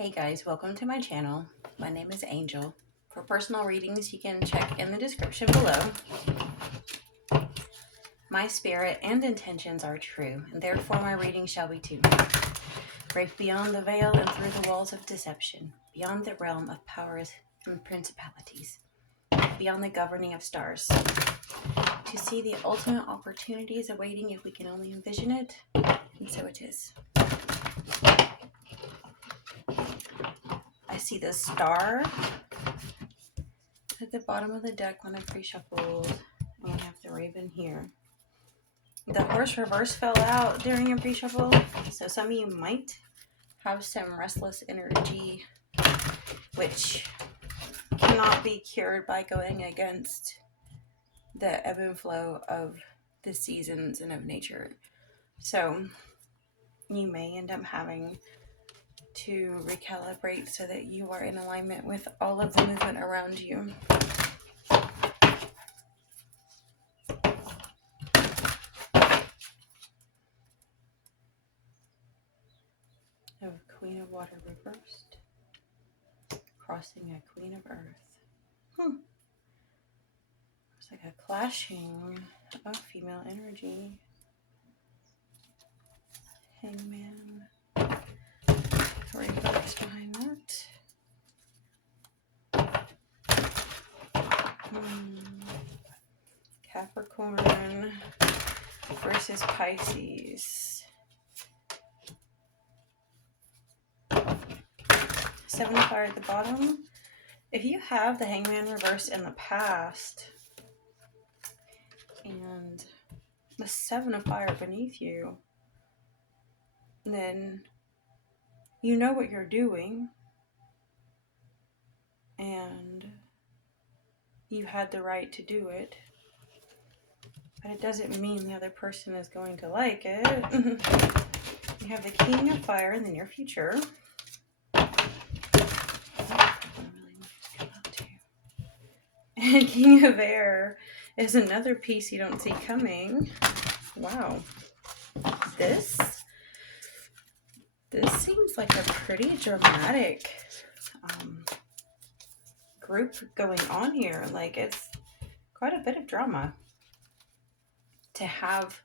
Hey guys, welcome to my channel. My name is Angel. For personal readings, you can check in the description below. My spirit and intentions are true, and therefore my reading shall be too. Break beyond the veil and through the walls of deception, beyond the realm of powers and principalities, beyond the governing of stars, to see the ultimate opportunities awaiting if we can only envision it, and so it is. I see the star at the bottom of the deck when I pre-shuffled, and we have the raven here. The horse reverse fell out during a pre-shuffle, so some of you might have some restless energy, which cannot be cured by going against the ebb and flow of the seasons and of nature. So you may end up having to recalibrate so that you are in alignment with all of the movement around you. Of Queen of Water reversed, crossing a Queen of Earth. It's like a clashing of female energy. Hangman. Reverse behind that. Capricorn versus Pisces. 7 of fire at the bottom. If you have the Hangman reverse in the past and the 7 of fire beneath you, then you know what you're doing and you had the right to do it. But it doesn't mean the other person is going to like it. You have the King of Fire in the near future. And King of Air is another piece you don't see coming. Wow. This seems like a pretty dramatic group going on here. Like, it's quite a bit of drama to have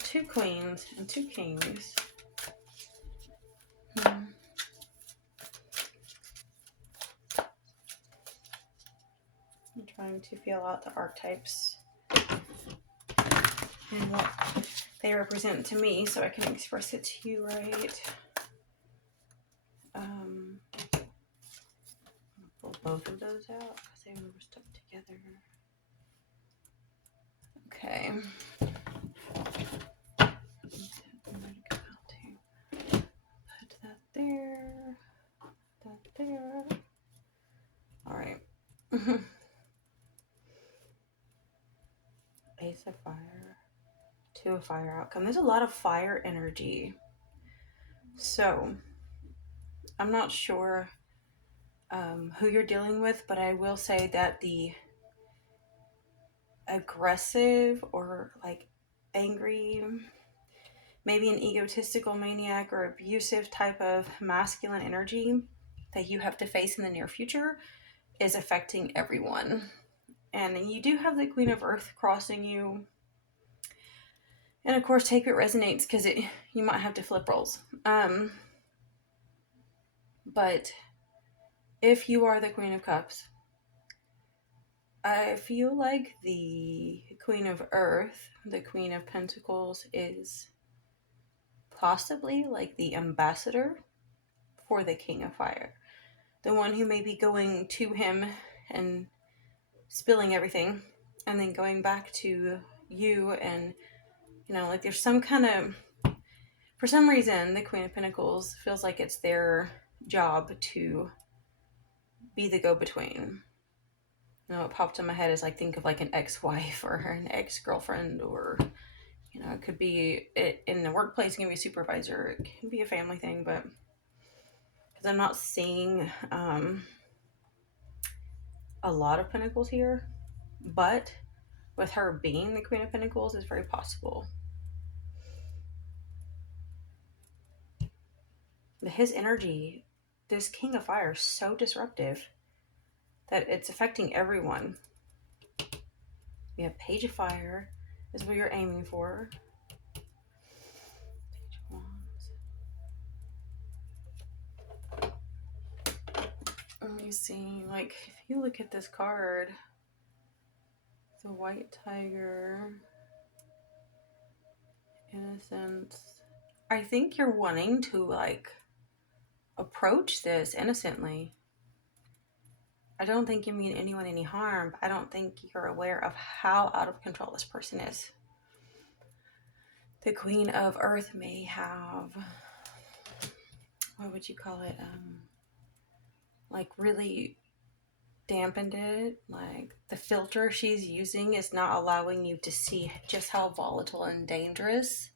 2 queens and 2 kings. I'm trying to feel out the archetypes and what they represent to me so I can express it to you right. I'll pull both of those out because they were stuck together. Okay. Put that there. That there. All right. Ace of fire. 2 of fire outcome. There's a lot of fire energy. So, I'm not sure who you're dealing with, but I will say that the aggressive or like angry, maybe an egotistical maniac or abusive type of masculine energy that you have to face in the near future is affecting everyone. And you do have the Queen of Earth crossing you. And of course, take it resonates because you might have to flip roles. But if you are the Queen of Cups, I feel like the Queen of Earth, the Queen of Pentacles, is possibly like the ambassador for the King of Fire. The one who may be going to him and spilling everything and then going back to you, and like there's some kind of, for some reason, the Queen of Pentacles feels like it's their job to be the go-between. What popped in my head is like, think of like an ex-wife or an ex-girlfriend, or it could be in the workplace, it can be a supervisor, it can be a family thing, but because I'm not seeing a lot of Pentacles here, but with her being the Queen of Pentacles, is very possible. But his energy this King of Fire is so disruptive that it's affecting everyone. We have Page of Fire is what you're aiming for. Page of Wands. Let me see. Like, if you look at this card, the White Tiger, Innocence. I think you're wanting to, like, approach this innocently. I don't think you mean anyone any harm. I don't think you're aware of how out of control this person is. The Queen of Earth may have, what would you call it? Like really dampened it. Like the filter she's using is not allowing you to see just how volatile and dangerous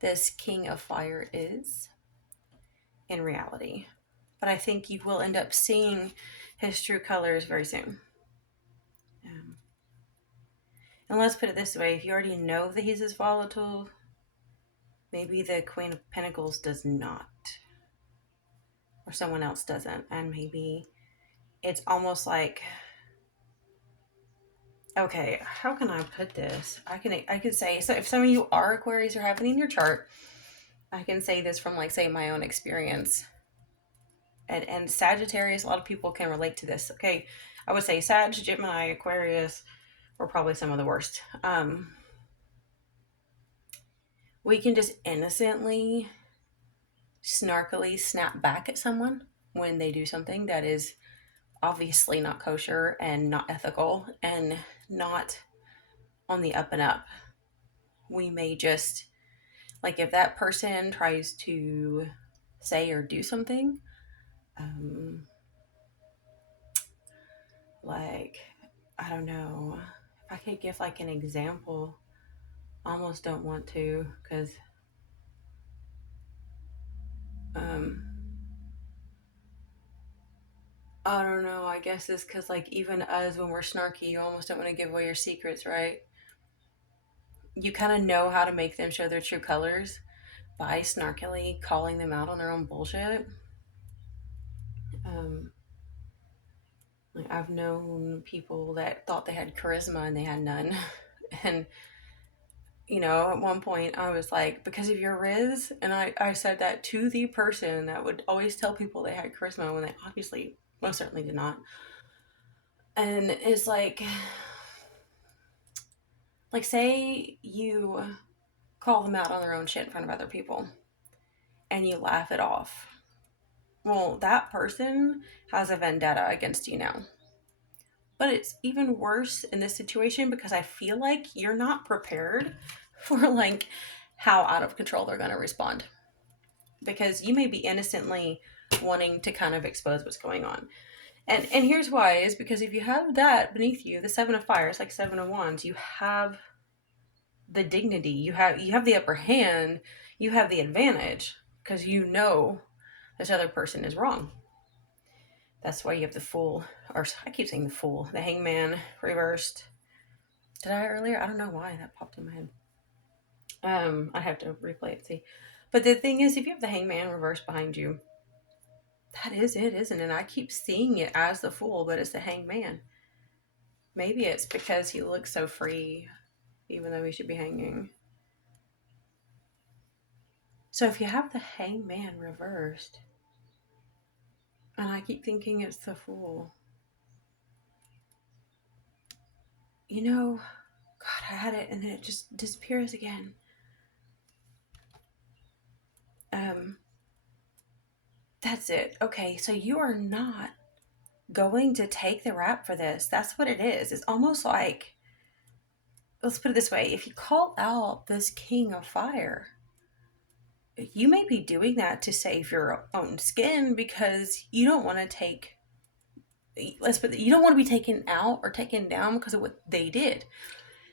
this King of Fire is in reality. But I think you will end up seeing his true colors very soon. And let's put it this way, if you already know that he's as volatile, maybe the Queen of Pentacles does not. Or someone else doesn't. And maybe it's almost like, okay, how can I put this? I could say, so if some of you are Aquarius or have it in your chart, I can say this from, like, say, my own experience. And Sagittarius, a lot of people can relate to this. Okay, I would say Sag, Gemini, Aquarius were probably some of the worst. We can just innocently, snarkily snap back at someone when they do something that is obviously not kosher and not ethical and not on the up and up. We may just, like, if that person tries to say or do something, like, I don't know, if I could give like an example, I almost don't want to, because I don't know, I guess it's because, like, even us, when we're snarky, you almost don't want to give away your secrets, right? You kind of know how to make them show their true colors by snarkily calling them out on their own bullshit. Like, I've known people that thought they had charisma and they had none. And, you know, at one point I was like, because of your Riz, and I said that to the person that would always tell people they had charisma when they obviously most certainly did not. And it's like say you call them out on their own shit in front of other people and you laugh it off. Well, that person has a vendetta against you now. But it's even worse in this situation because I feel like you're not prepared for, like, how out of control they're going to respond. Because you may be innocently wanting to kind of expose what's going on. And here's why, is because if you have that beneath you, the Seven of Fire, it's like Seven of Wands, you have the dignity, you have the upper hand, you have the advantage because you know this other person is wrong. That's why you have the Fool, or I keep saying the Fool, the Hangman reversed. Did I earlier? I don't know why that popped in my head. I have to replay it, see. But the thing is, if you have the Hangman reversed behind you, that is it, isn't it? I keep seeing it as the Fool, but it's the Hangman. Maybe it's because he looks so free, even though he should be hanging. So if you have the Hangman reversed, and I keep thinking it's the Fool, you know, God, I had it and then it just disappears again. That's it. Okay, so you are not going to take the rap for this. That's what it is. It's almost like, let's put it this way, if you call out this King of Fire, you may be doing that to save your own skin because you don't want to take, you don't want to be taken out or taken down because of what they did.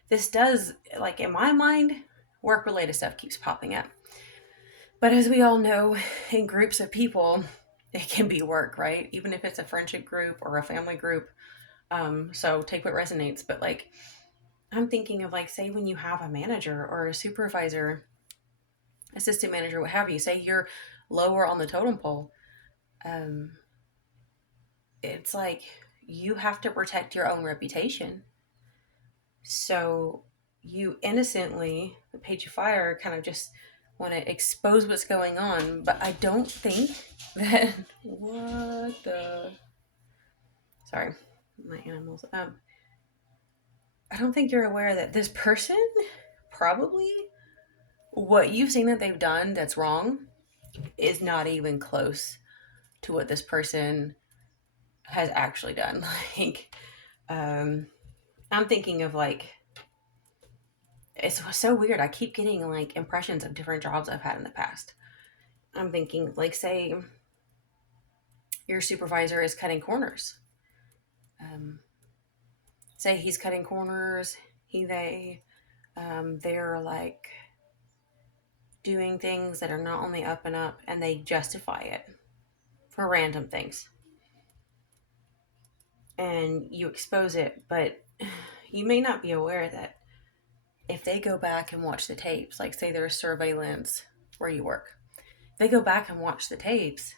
This does, like, in my mind, work-related stuff keeps popping up. But as we all know, in groups of people, it can be work, right? Even if it's a friendship group or a family group. So take what resonates. But, like, I'm thinking of, like, say when you have a manager or a supervisor, assistant manager, what have you, say you're lower on the totem pole. Um, it's like you have to protect your own reputation. So you innocently, the Page of Fire, kind of just want to expose what's going on. But I don't think that. What the. Sorry, my animals. I don't think you're aware that this person probably what you've seen that they've done that's wrong is not even close to what this person has actually done. Like, um, I'm thinking of like, it's so weird. I keep getting like impressions of different jobs I've had in the past. I'm thinking, like, say your supervisor is cutting corners. Um, say he's cutting corners. They're like doing things that are not on the up and up, and they justify it for random things. And you expose it, but you may not be aware that if they go back and watch the tapes, like say there's surveillance where you work, if they go back and watch the tapes,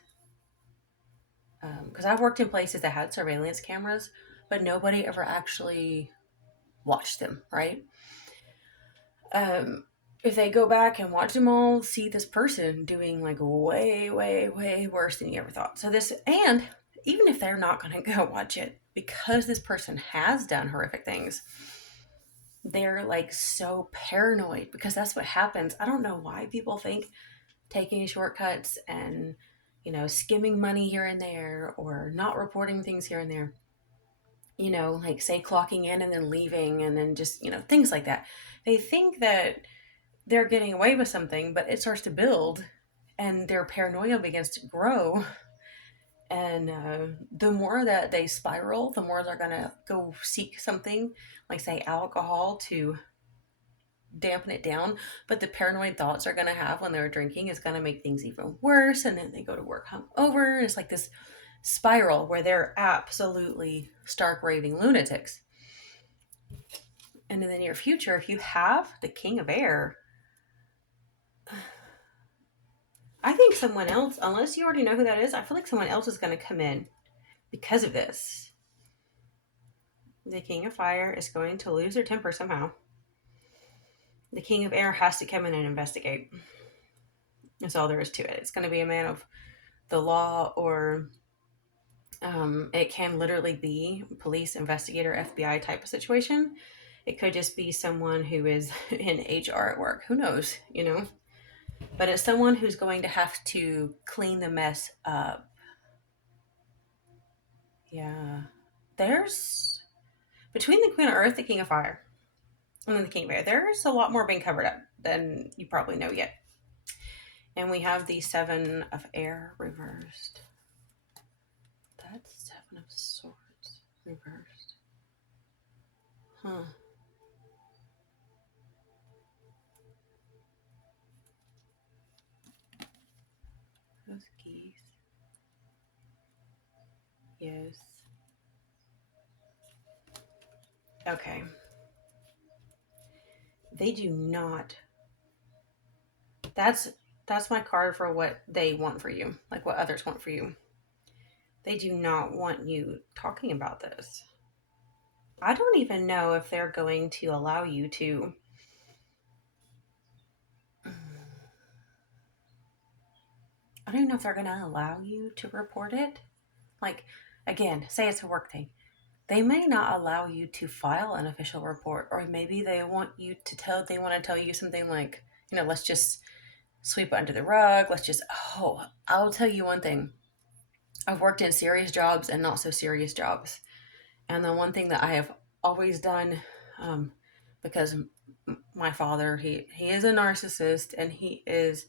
because I've worked in places that had surveillance cameras, but nobody ever actually watched them, right? Um, if they go back and watch them all, see this person doing like way, way, way worse than you ever thought. So this, and even if they're not going to go watch it, because this person has done horrific things, they're like so paranoid because that's what happens. I don't know why people think taking shortcuts and, skimming money here and there or not reporting things here and there, like say clocking in and then leaving and then just, things like that. They think that they're getting away with something, but it starts to build and their paranoia begins to grow. And the more that they spiral, the more they're going to go seek something like, say, alcohol to dampen it down. But the paranoid thoughts they're going to have when they're drinking is going to make things even worse. And then they go to work hungover. And it's like this spiral where they're absolutely stark raving lunatics. And in the near future, if you have the King of Air, I think someone else, unless you already know who that is, I feel like someone else is going to come in because of this. The King of Fire is going to lose their temper somehow. The King of Air has to come in and investigate. That's all there is to it. It's going to be a man of the law, or it can literally be police, investigator, FBI type of situation. It could just be someone who is in HR at work. Who knows, But it's someone who's going to have to clean the mess up. Yeah. There's, between the Queen of Earth, the King of Fire, and then the King of Air, there's a lot more being covered up than you probably know yet. And we have the Seven of Air reversed. That's Seven of Swords reversed. Huh. Those geese. Yes. Okay. They do not. That's my card for what they want for you, like what others want for you. They do not want you talking about this. I don't even know if they're going to allow you to. I don't even know if they're going to allow you to report it. Like, again, say it's a work thing. They may not allow you to file an official report, or maybe they want to tell you something like, let's just sweep it under the rug. I'll tell you one thing. I've worked in serious jobs and not so serious jobs. And the one thing that I have always done, because my father, he is a narcissist and he is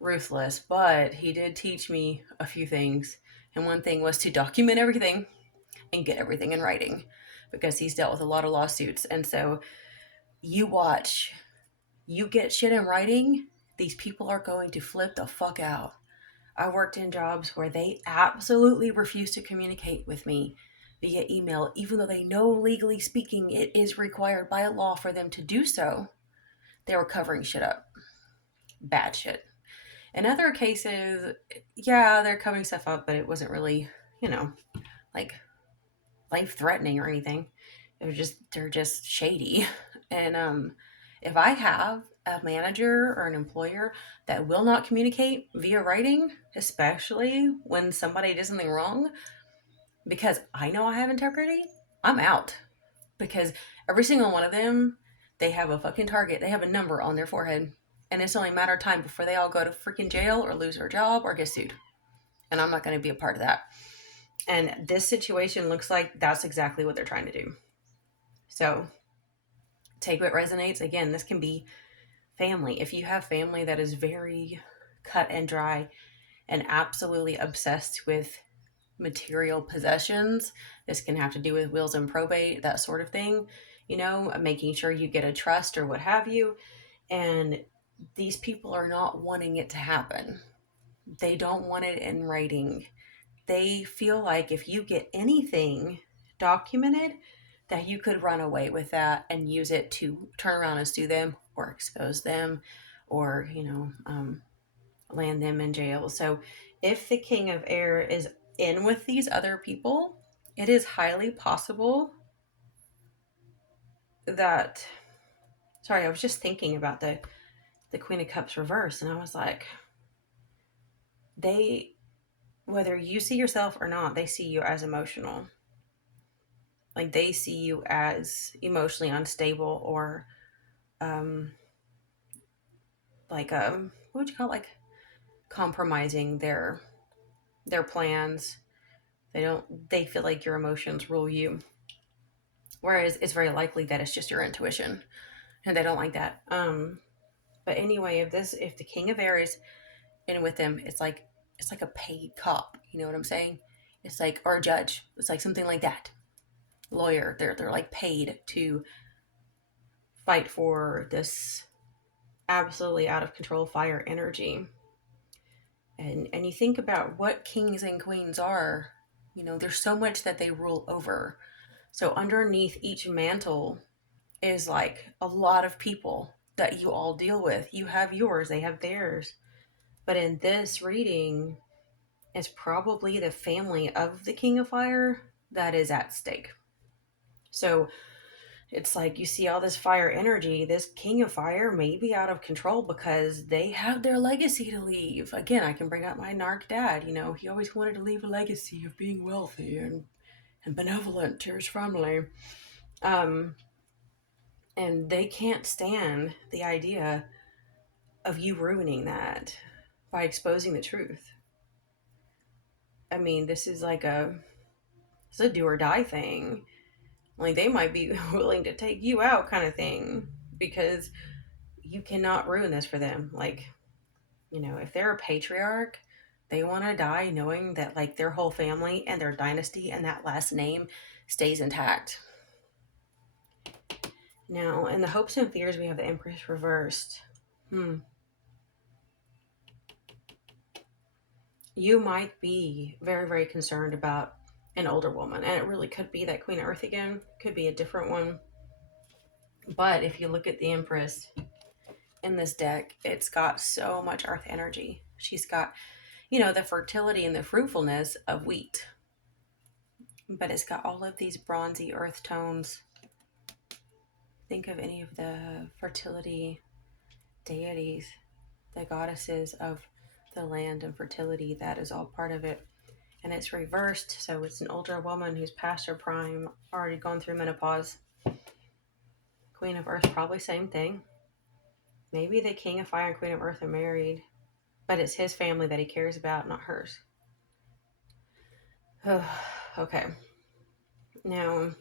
ruthless, but he did teach me a few things. And one thing was to document everything and get everything in writing, because he's dealt with a lot of lawsuits. And so you get shit in writing, these people are going to flip the fuck out. I worked in jobs where they absolutely refuse to communicate with me via email, even though they know, legally speaking, it is required by law for them to do so. They were covering shit up. Bad shit. In other cases, yeah, they're covering stuff up, but it wasn't really, you know, like life threatening or anything. They're just shady. And if I have a manager or an employer that will not communicate via writing, especially when somebody did something wrong, because I know I have integrity, I'm out. Because every single one of them, they have a fucking target. They have a number on their forehead. And it's only a matter of time before they all go to freaking jail or lose their job or get sued. And I'm not going to be a part of that. And this situation looks like that's exactly what they're trying to do. So take what resonates. Again, this can be family. If you have family that is very cut and dry and absolutely obsessed with material possessions, this can have to do with wills and probate, that sort of thing, making sure you get a trust or what have you. And these people are not wanting it to happen. They don't want it in writing. They feel like if you get anything documented, that you could run away with that and use it to turn around and sue them or expose them or, land them in jail. So if the King of Air is in with these other people, it is highly possible that. Sorry, I was just thinking about the Queen of Cups reverse, and I was like, they, whether you see yourself or not, they see you as emotional. Like they see you as emotionally unstable or what would you call it? Like compromising their plans. They feel like your emotions rule you. Whereas it's very likely that it's just your intuition. And they don't like that. But anyway, if the King of Aries in with them, it's like a paid cop. You know what I'm saying? It's like, or a judge. It's like something like that. Lawyer. They're like paid to fight for this absolutely out of control fire energy. And you think about what kings and queens are, there's so much that they rule over. So underneath each mantle is like a lot of people that you all deal with. You have yours, they have theirs. But in this reading, it's probably the family of the King of Fire that is at stake. So it's like you see all this fire energy. This King of Fire may be out of control because they have their legacy to leave. Again, I can bring up my narc dad. He always wanted to leave a legacy of being wealthy and benevolent to his family. Um, and they can't stand the idea of you ruining that by exposing the truth. I mean, it's a do or die thing. Like they might be willing to take you out kind of thing because you cannot ruin this for them. Like, if they're a patriarch, they want to die knowing that like their whole family and their dynasty and that last name stays intact. Now, in the hopes and fears, we have the Empress reversed. You might be very, very concerned about an older woman, and it really could be that Queen of Earth again, could be a different one. But if you look at the Empress in this deck, it's got so much earth energy. She's got, the fertility and the fruitfulness of wheat, but it's got all of these bronzy earth tones. Think of any of the fertility deities, the goddesses of the land and fertility. That is all part of it. And it's reversed, so it's an older woman who's past her prime, already gone through menopause. Queen of Earth, probably same thing. Maybe the King of Fire and Queen of Earth are married, but it's his family that he cares about, not hers. Okay. Now,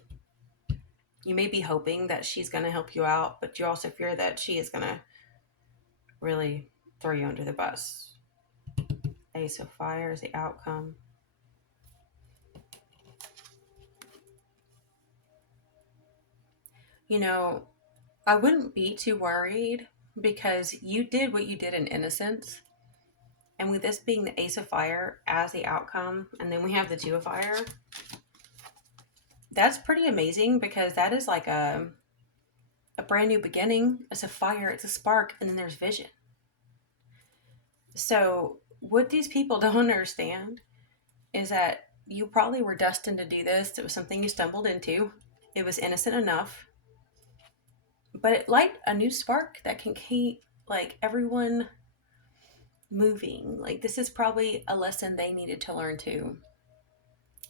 you may be hoping that she's going to help you out, but you also fear that she is going to really throw you under the bus. Ace of Fire is the outcome. I wouldn't be too worried because you did what you did in innocence. And with this being the Ace of Fire as the outcome, and then we have the Two of Fire, that's pretty amazing because that is like a brand new beginning. It's a fire, it's a spark, and then there's vision. So, what these people don't understand is that you probably were destined to do this. It was something you stumbled into. It was innocent enough, but it light a new spark that can keep like everyone moving. Like this is probably a lesson they needed to learn too.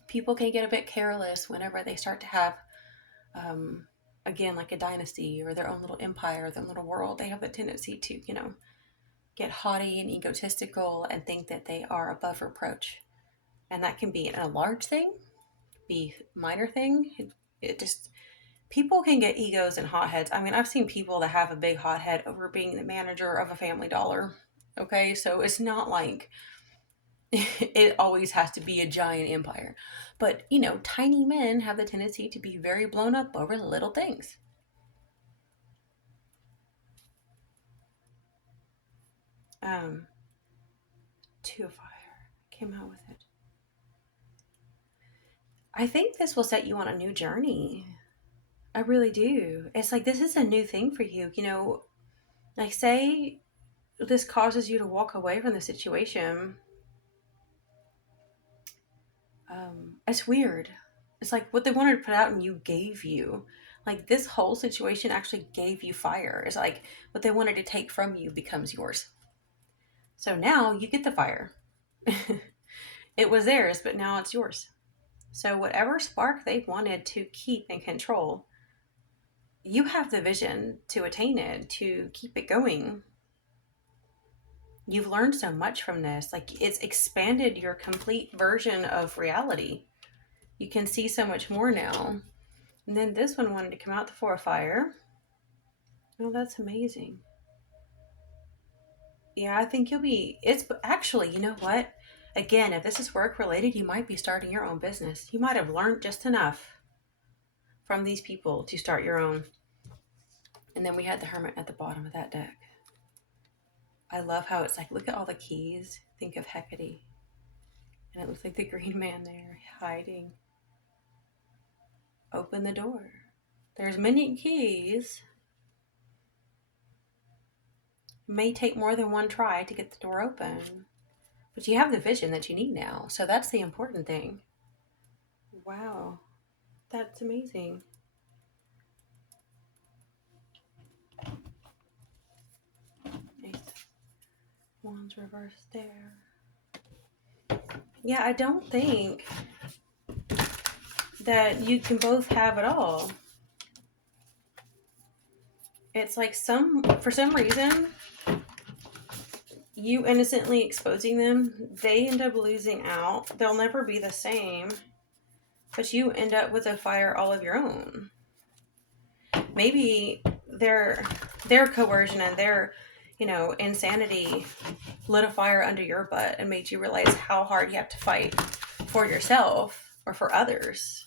People can get a bit careless whenever they start to have, um, again, like a dynasty or their own little empire, their little world. They have the tendency to, get haughty and egotistical and think that they are above reproach. And that can be a large thing, be minor thing. It just people can get egos and hotheads. I mean, I've seen people that have a big hothead over being the manager of a Family Dollar. Okay, so it's not like it always has to be a giant empire. But, tiny men have the tendency to be very blown up over little things. Um, Two of Fire came out with it. I think this will set you on a new journey. I really do. It's like this is a new thing for you. Like say this causes you to walk away from the situation. It's weird. It's like what they wanted to put out and you gave you. Like this whole situation actually gave you fire. It's like what they wanted to take from you becomes yours. So now you get the fire. It was theirs, but now it's yours. So whatever spark they wanted to keep and control, you have the vision to attain it, to keep it going. You've learned so much from this. Like it's expanded your complete version of reality. You can see so much more now. And then this one wanted to come out the Four of Fire. Oh, that's amazing. Yeah, I think it's actually, you know what? Again, if this is work related, you might be starting your own business. You might have learned just enough from these people to start your own. And then we had the Hermit at the bottom of that deck. I love how it's like, look at all the keys. Think of Hecate. And it looks like the green man there hiding. Open the door. There's many keys. It may take more than one try to get the door open. But you have the vision that you need now. So that's the important thing. Wow. That's amazing. Ace Wands reversed there. Yeah, I don't think that you can both have it all. It's like for some reason, you innocently exposing them, they end up losing out. They'll never be the same, but you end up with a fire all of your own. Maybe their coercion and their, insanity lit a fire under your butt and made you realize how hard you have to fight for yourself or for others.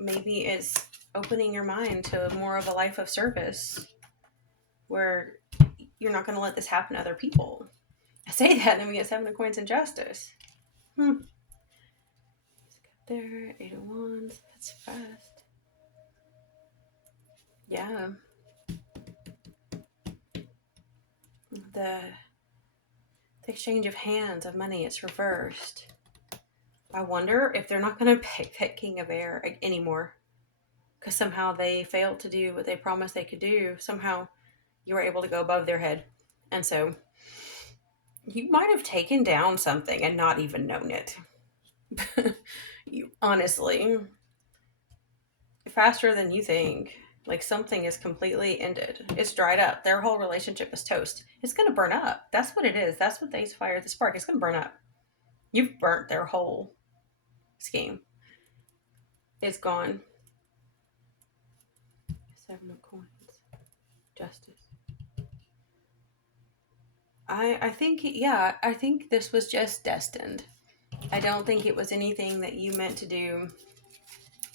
Maybe it's opening your mind to more of a life of service where you're not going to let this happen to other people. I say that, and then we get Seven of Coins and Justice. There, Eight of Wands. That's fast. Yeah. The exchange of hands of money, it's reversed. I wonder if they're not going to pick that King of Air anymore. Because somehow they failed to do what they promised they could do. Somehow you were able to go above their head. And so you might have taken down something and not even known it. You honestly, faster than you think. Like something is completely ended. It's dried up. Their whole relationship is toast. It's going to burn up. That's what it is. That's what they fired the spark. It's going to burn up. You've burnt their whole scheme. It's gone. Seven of Coins. Justice. I think this was just destined. I don't think it was anything that you meant to do.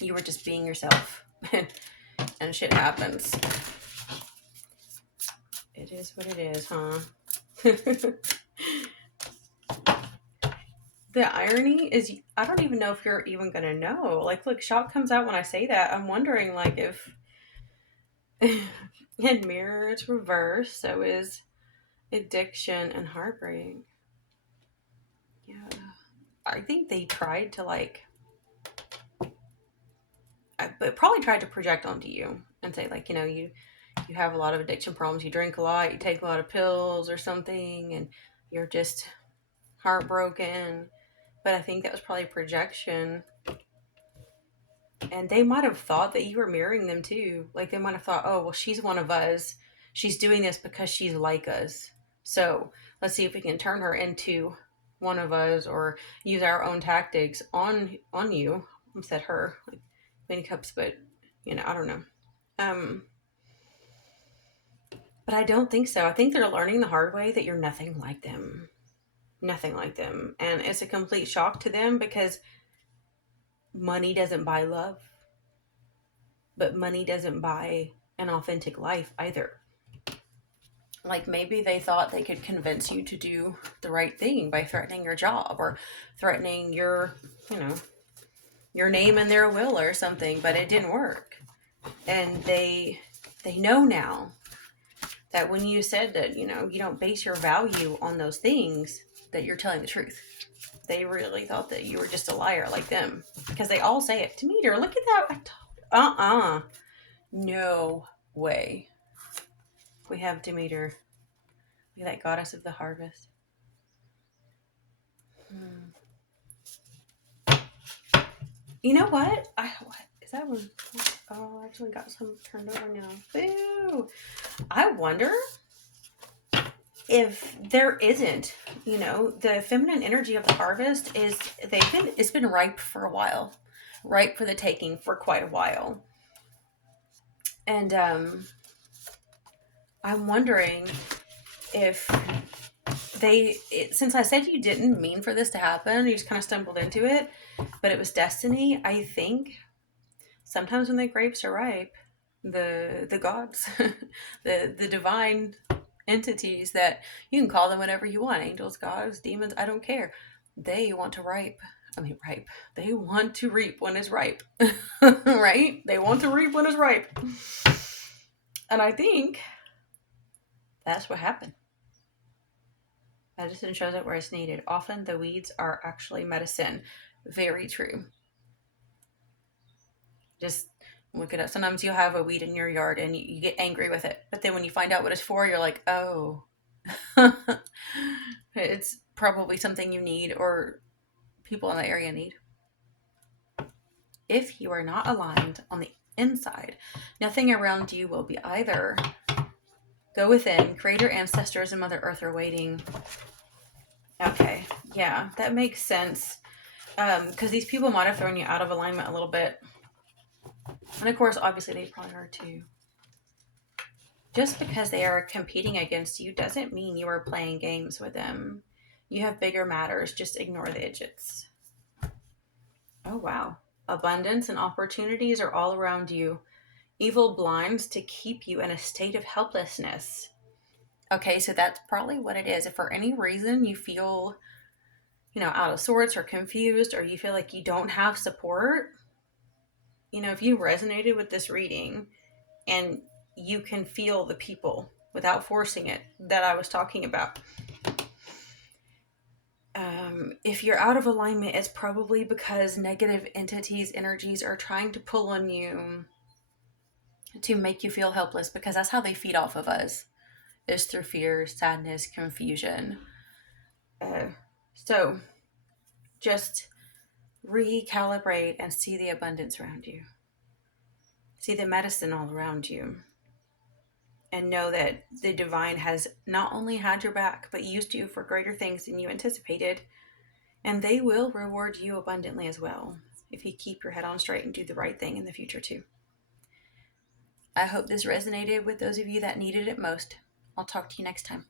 You were just being yourself. And shit happens. It is what it is, huh? The irony is, I don't even know if you're even going to know. Like, look, shock comes out when I say that. I'm wondering, like, if... and Mirror, it's reversed. So is addiction and heartbreak. Yeah. I think they tried to but probably tried to project onto you and say like, you have a lot of addiction problems, you drink a lot, you take a lot of pills or something, and you're just heartbroken. But I think that was probably projection. And they might have thought that you were mirroring them too. Like they might have thought, oh, well, she's one of us. She's doing this because she's like us. So let's see if we can turn her into one of us or use our own tactics on you. I said her, like many cups, but I don't know. Um, but I don't think so. I think they're learning the hard way that you're nothing like them. Nothing like them. And it's a complete shock to them because money doesn't buy love, but money doesn't buy an authentic life either. Like maybe they thought they could convince you to do the right thing by threatening your job or threatening your name in their will or something, but it didn't work. And they know now that when you said that, you don't base your value on those things, that you're telling the truth. They really thought that you were just a liar like them because they all say it. Demeter, look at that. No way. We have Demeter. Look at that goddess of the harvest. You know what? What is that one? Oh, I actually got some turned over now. Boo! I wonder if there isn't, the feminine energy of the harvest it's been ripe for a while, ripe for the taking for quite a while. And I'm wondering if since I said you didn't mean for this to happen, you just kind of stumbled into it, but it was destiny. I think sometimes when the grapes are ripe, the gods, the divine entities, that you can call them whatever you want, angels, gods, demons, I don't care. They want to ripe. They want to reap when it's ripe. Right? They want to reap when it's ripe. And I think that's what happened. Medicine shows up where it's needed. Often the weeds are actually medicine. Very true. Just look it up. Sometimes you'll have a weed in your yard and you get angry with it. But then when you find out what it's for, you're like, oh, it's probably something you need or people in the area need. If you are not aligned on the inside, nothing around you will be either. Go within. Creator, ancestors, and Mother Earth are waiting. Okay. Yeah, that makes sense. Because these people might have thrown you out of alignment a little bit. And of course, obviously, they probably are too. Just because they are competing against you doesn't mean you are playing games with them. You have bigger matters. Just ignore the idiots. Oh, wow. Abundance and opportunities are all around you. Evil blinds to keep you in a state of helplessness. Okay, so that's probably what it is. If for any reason you feel, out of sorts or confused, or you feel like you don't have support, if you resonated with this reading and you can feel the people without forcing it that I was talking about, if you're out of alignment, it's probably because negative entities, energies are trying to pull on you to make you feel helpless, because that's how they feed off of us, is through fear, sadness, confusion. So just recalibrate and see the abundance around you. See the medicine all around you. And know that the divine has not only had your back, but used you for greater things than you anticipated. And they will reward you abundantly as well, if you keep your head on straight and do the right thing in the future too. I hope this resonated with those of you that needed it most. I'll talk to you next time.